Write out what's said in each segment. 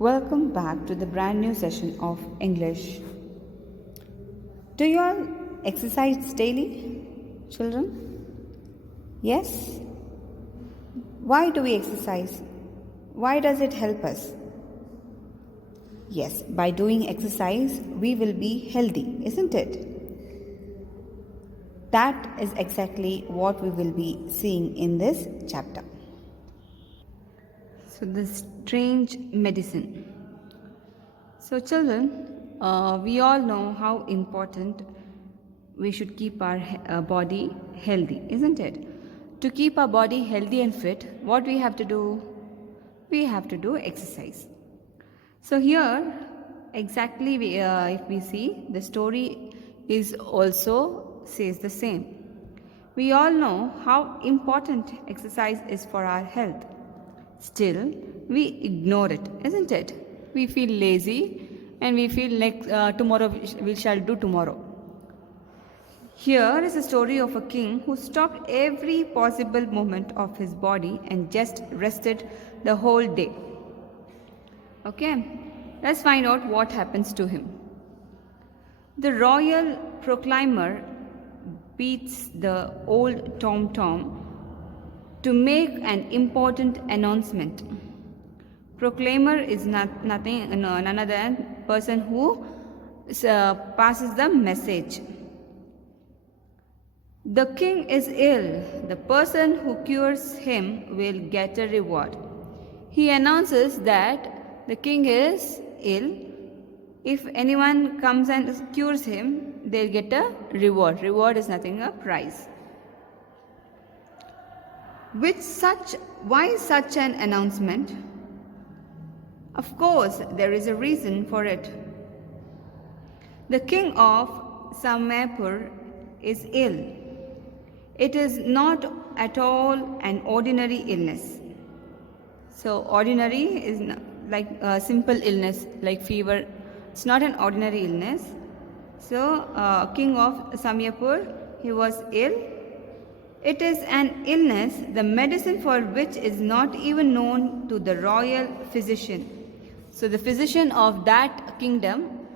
Welcome back to the brand new session of English. Do you all exercise daily, children? Yes? Why do we exercise? Why does it help us? Yes, by doing exercise, we will be healthy, isn't it? That is exactly what we will be seeing in this chapter. So, the strange medicine. So, children, we all know how important we should keep our body healthy, isn't it? To keep our body healthy and fit, what we have to do? We have to do exercise. So, here, exactly, if we see, the story is also says the same. We all know how important exercise is for our health. Still, we ignore it, isn't it? We feel lazy and we feel like tomorrow we shall do tomorrow. Here is a story of a king who stopped every possible movement of his body and just rested the whole day. Okay, let's find out what happens to him. The royal proclaimer beats the old tom-tom to make an important announcement. Proclaimer is none other than person who passes the message. The king is ill. The person who cures him will get a reward. He announces that the king is ill. If anyone comes and cures him, they'll get a reward. Reward is nothing, a prize. Why such an announcement? Of course, there is a reason for it. The king of Samayapur is ill. It is not at all an ordinary illness. So, ordinary is like a simple illness, like fever. It's not an ordinary illness. So, king of Samayapur, he was ill. It is an illness, the medicine for which is not even known to the royal physician. So, the physician of that kingdom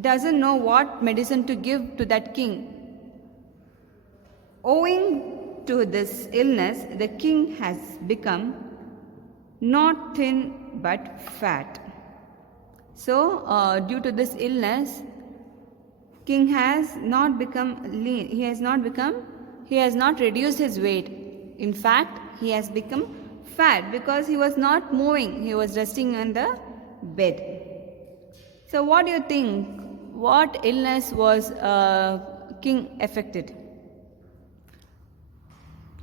doesn't know what medicine to give to that king. Owing to this illness, the king has become not thin but fat. So, due to this illness, king has not become lean. He has not reduced his weight. In fact, he has become fat because he was not moving. He was resting on the bed. So, what do you think? What illness was king affected?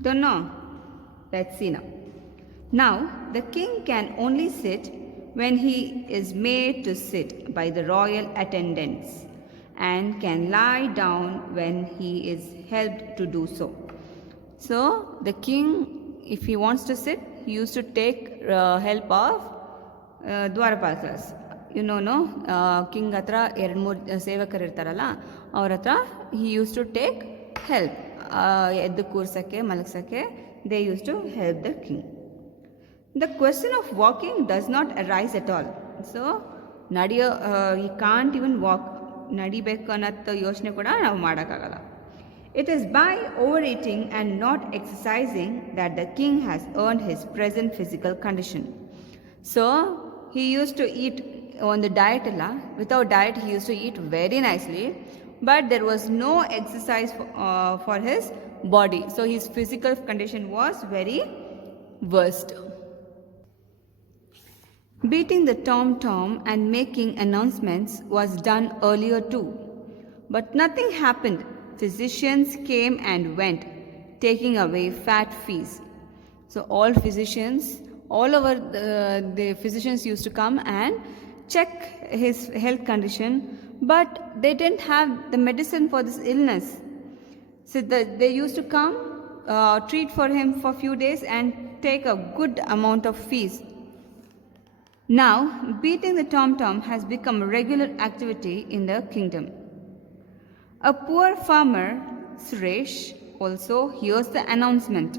Don't know. Let's see now. Now, the king can only sit when he is made to sit by the royal attendants and can lie down when he is helped to do so. So, the king, if he wants to sit, he used to take help of Dwarapalkas. You know, no? King hatra ಎರಡು ಮೂರು ಸೇವಕರು ಇರ್ತಾರಲ್ಲ ಅವ್ರ ಹತ್ರ he used to take help. ಎದ್ದು ಕೂರ್ಸಕ್ಕೆ ಮಲಗ್ಸಕ್ಕೆ they used to help the king. The question of walking does not arise at all. So, he can't even walk. ನಡಿಬೇಕು ಅನ್ನೋದು ಯೋಚನೆ ಕೂಡ ನಾವು ಮಾಡೋಕ್ಕಾಗಲ್ಲ. It is by overeating and not exercising that the king has earned his present physical condition. So, he used to eat on the diet without diet he used to eat very nicely, but there was no exercise for his body. So, his physical condition was very worst. Beating the tom-tom and making announcements was done earlier too. But nothing happened. Physicians came and went, taking away fat fees. So all physicians, all over the physicians used to come and check his health condition, but they didn't have the medicine for this illness. So they used to come, treat for him for a few days and take a good amount of fees. Now, beating the tom-tom has become a regular activity in the kingdom. A poor farmer, Suresh, also hears the announcement.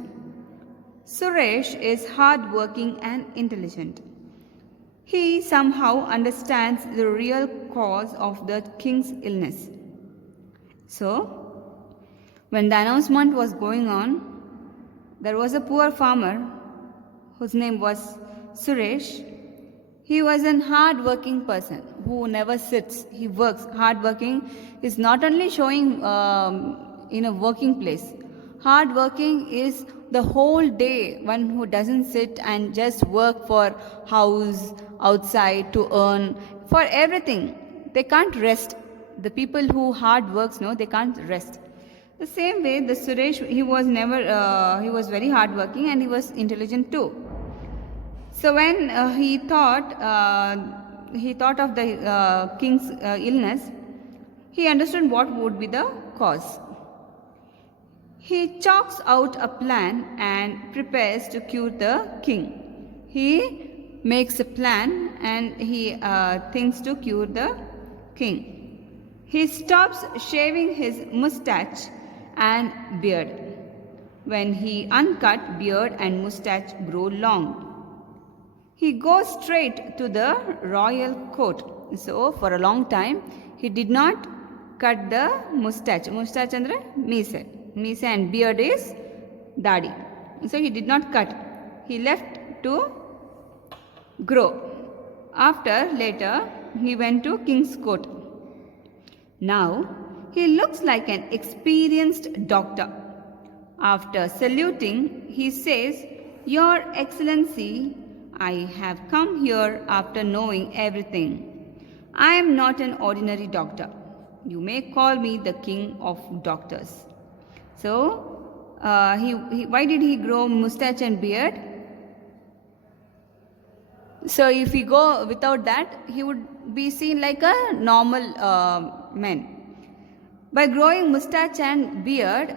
Suresh is hard-working and intelligent. He somehow understands the real cause of the king's illness. So, when the announcement was going on, there was a poor farmer whose name was Suresh. He was an hard-working person who never sits. He works. Hard-working is not only showing in a working place. Hard-working is the whole day. One who doesn't sit and just work for house, outside to earn for everything. They can't rest. The people who hard works, no, they can't rest. The same way, the Suresh, he was very hardworking and he was intelligent too. So when he thought of the king's illness, he understood what would be the cause. He chalks out a plan and prepares to cure the king. He makes a plan and he thinks to cure the king. He stops shaving his mustache and beard. When he uncut, beard and mustache grow long. He goes straight to the royal court. So for a long time he did not cut the mustache. Mustache andre meese. Meese and beard is dadi. So he did not cut. He left to grow. Later he went to king's court. Now he looks like an experienced doctor. After saluting, he says, "Your Excellency, I have come here after knowing everything. I am not an ordinary doctor. You may call me the king of doctors." So, why did he grow mustache and beard? So, if he go without that, he would be seen like a normal man. By growing mustache and beard,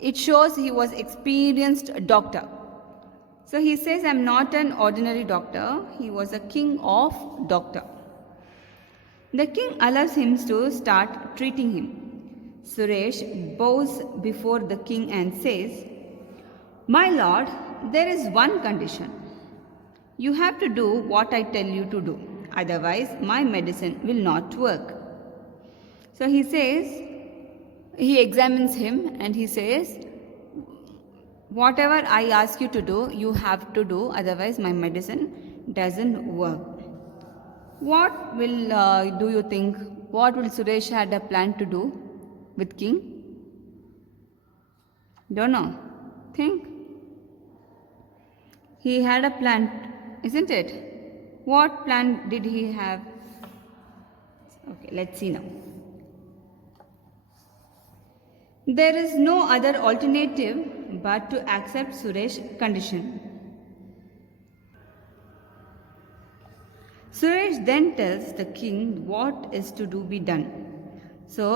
it shows he was experienced doctor. So he says, "I am not an ordinary doctor." He was a king of doctor. The king allows him to start treating him. Suresh bows before the king and says, "My lord, there is one condition. You have to do what I tell you to do. Otherwise, my medicine will not work." So he says, he examines him and he says, "Whatever I ask you to do, you have to do, otherwise my medicine doesn't work." What do you think? What will Suresh had a plan to do with king? Don't know. Think. He had a plan, isn't it? What plan did he have? Okay, let's see now. There is no other alternative but to accept Suresh's condition. Suresh then tells the king what is to be done. So,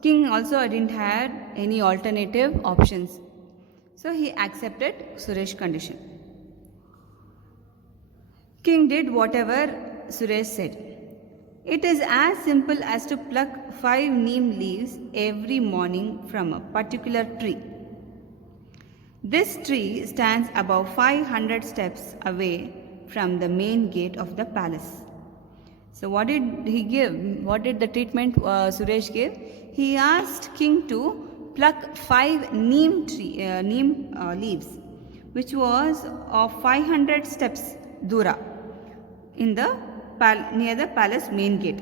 king also didn't have any alternative options. So, he accepted Suresh's condition. King did whatever Suresh said. It is as simple as to pluck 5 neem leaves every morning from a particular tree. This tree stands about 500 steps away from the main gate of the palace. So what did he give? What did the treatment Suresh give? He asked king to pluck 5 neem leaves, which was of 500 steps dura in the near the palace main gate.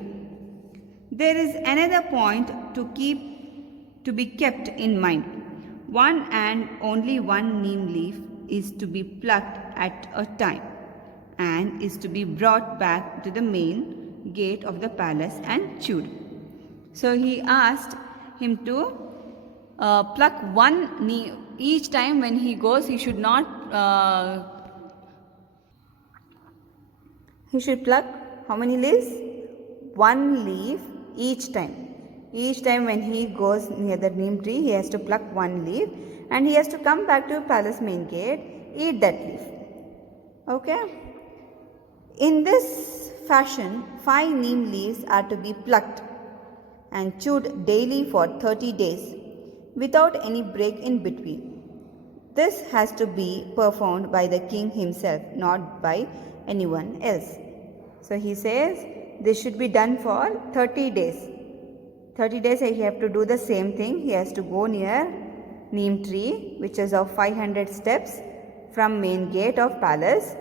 There is another point to be kept in mind. One and only one neem leaf is to be plucked at a time and is to be brought back to the main gate of the palace and chewed. So he asked him to pluck one neem each time. When he goes, he should not he should pluck how many leaves? 1 leaf each time. Each time when he goes near the neem tree, he has to pluck 1 leaf and he has to come back to palace main gate, eat that leaf. Okay? In this fashion, 5 neem leaves are to be plucked and chewed daily for 30 days without any break in between. This has to be performed by the king himself, not by anyone else. So he says this should be done for 30 days. 30 days he have to do the same thing. He has to go near neem tree, which is of 500 steps from main gate of palace.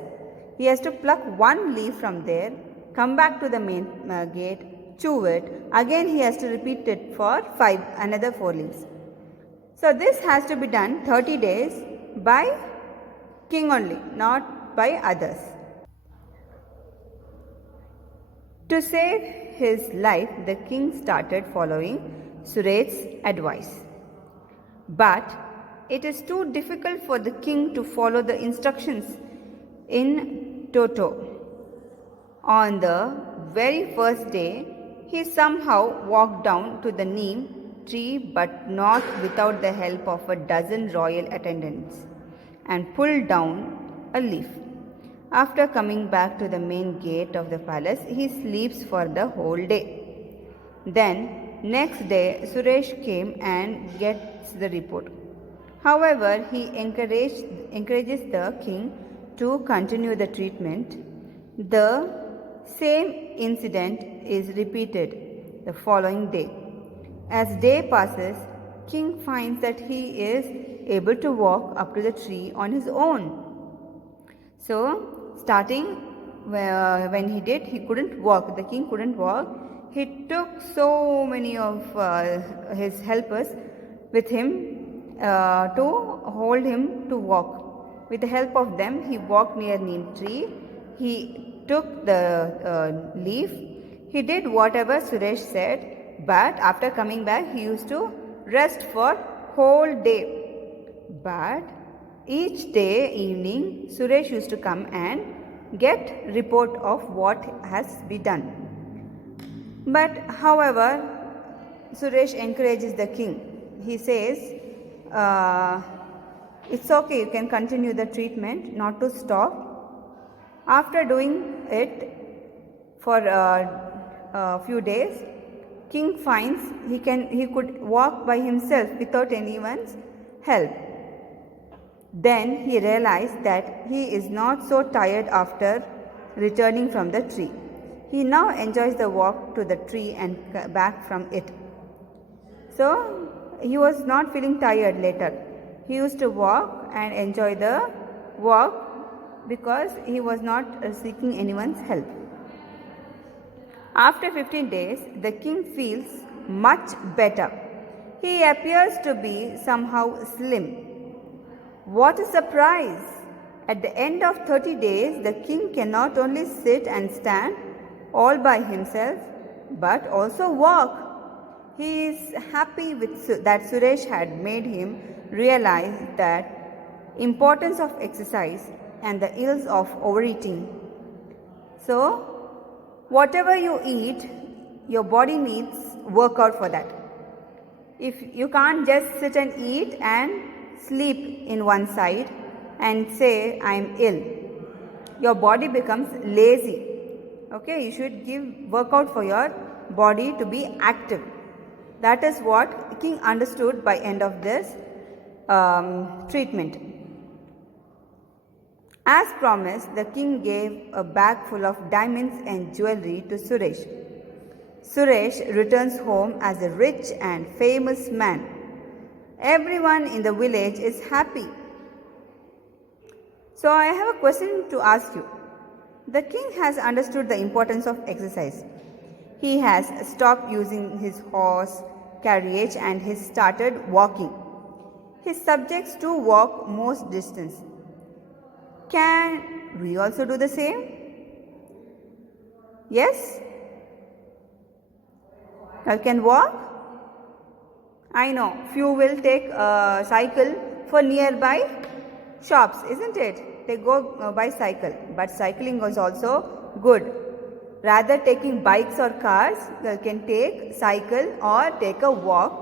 He has to pluck one leaf from there, come back to the main gate, chew it. Again he has to repeat it for another 4 leaves. So this has to be done 30 days by king only, not by others. To save his life, the king started following Suresh's advice. But it is too difficult for the king to follow the instructions in toto. On the very first day, he somehow walked down to the neem tree, but not without the help of a dozen royal attendants, and pulled down a leaf. After coming back to the main gate of the palace, he sleeps for the whole day. Then, next day, Suresh came and gets the report. However, he encourages the king to continue the treatment. The same incident is repeated the following day. As day passes, king finds that he is able to walk up to the tree on his own. So, starting when he did, he couldn't walk. The king couldn't walk. He took so many of his helpers with him to hold him to walk. With the help of them, he walked near neem tree. He took the leaf. He did whatever Suresh said, but after coming back, he used to rest for whole day. But each day evening, Suresh used to come and get report of what has been done. But however, Suresh encourages the king. He says, it's okay, you can continue the treatment, not to stop. After doing it for a few days, king finds he could walk by himself without anyone's help. Then he realized that he is not so tired after returning from the tree. He now enjoys the walk to the tree and back from it. So he was not feeling tired later. He used to walk and enjoy the walk because he was not seeking anyone's help. After 15 days, the king feels much better. He appears to be somehow slim. What a surprise! At the end of 30 days, the king can not only sit and stand all by himself, but also walk. He is happy that Suresh had made him realize that importance of exercise and the ills of overeating. So, whatever you eat, your body needs workout for that. If you can't just sit and eat and sleep in one side and say, I am ill, your body becomes lazy. Okay, you should give workout for your body to be active. That is what king understood by end of this treatment. As promised, the king gave a bag full of diamonds and jewelry to Suresh. Suresh returns home as a rich and famous man. Everyone in the village is happy. So I have a question to ask you. The king has understood the importance of exercise. He has stopped using his horse carriage and he started walking. His subjects to walk most distance. Can we also do the same? Yes? You can walk? I know, few will take a cycle for nearby shops, isn't it? They go by cycle, but cycling is also good. Rather taking bikes or cars, you can take cycle or take a walk,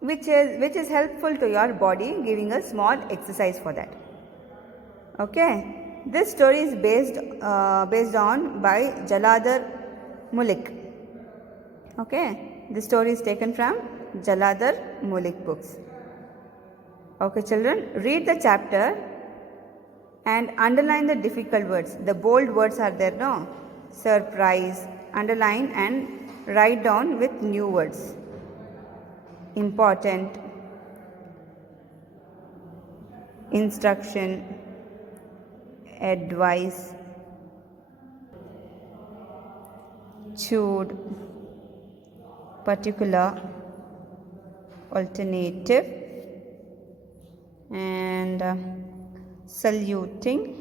which is helpful to your body, giving a small exercise for that. Okay, this story is based on by Jaladhar Mulik. Okay, this story is taken from Jaladhar Mulik books. Okay, children, read the chapter And underline the difficult words. The bold words are there, no? Surprise. Underline and write down with new words. Important. Instruction. Advice. Chewed. Particular. Alternative. And saluting.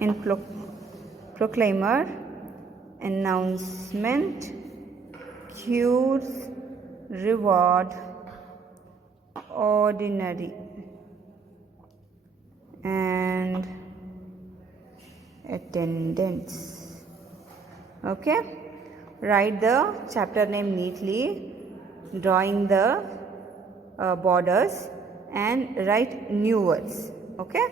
In proclaimer, announcement, cures, reward, ordinary, and attendance. Okay, write the chapter name neatly, drawing the borders, and write new words. Okay.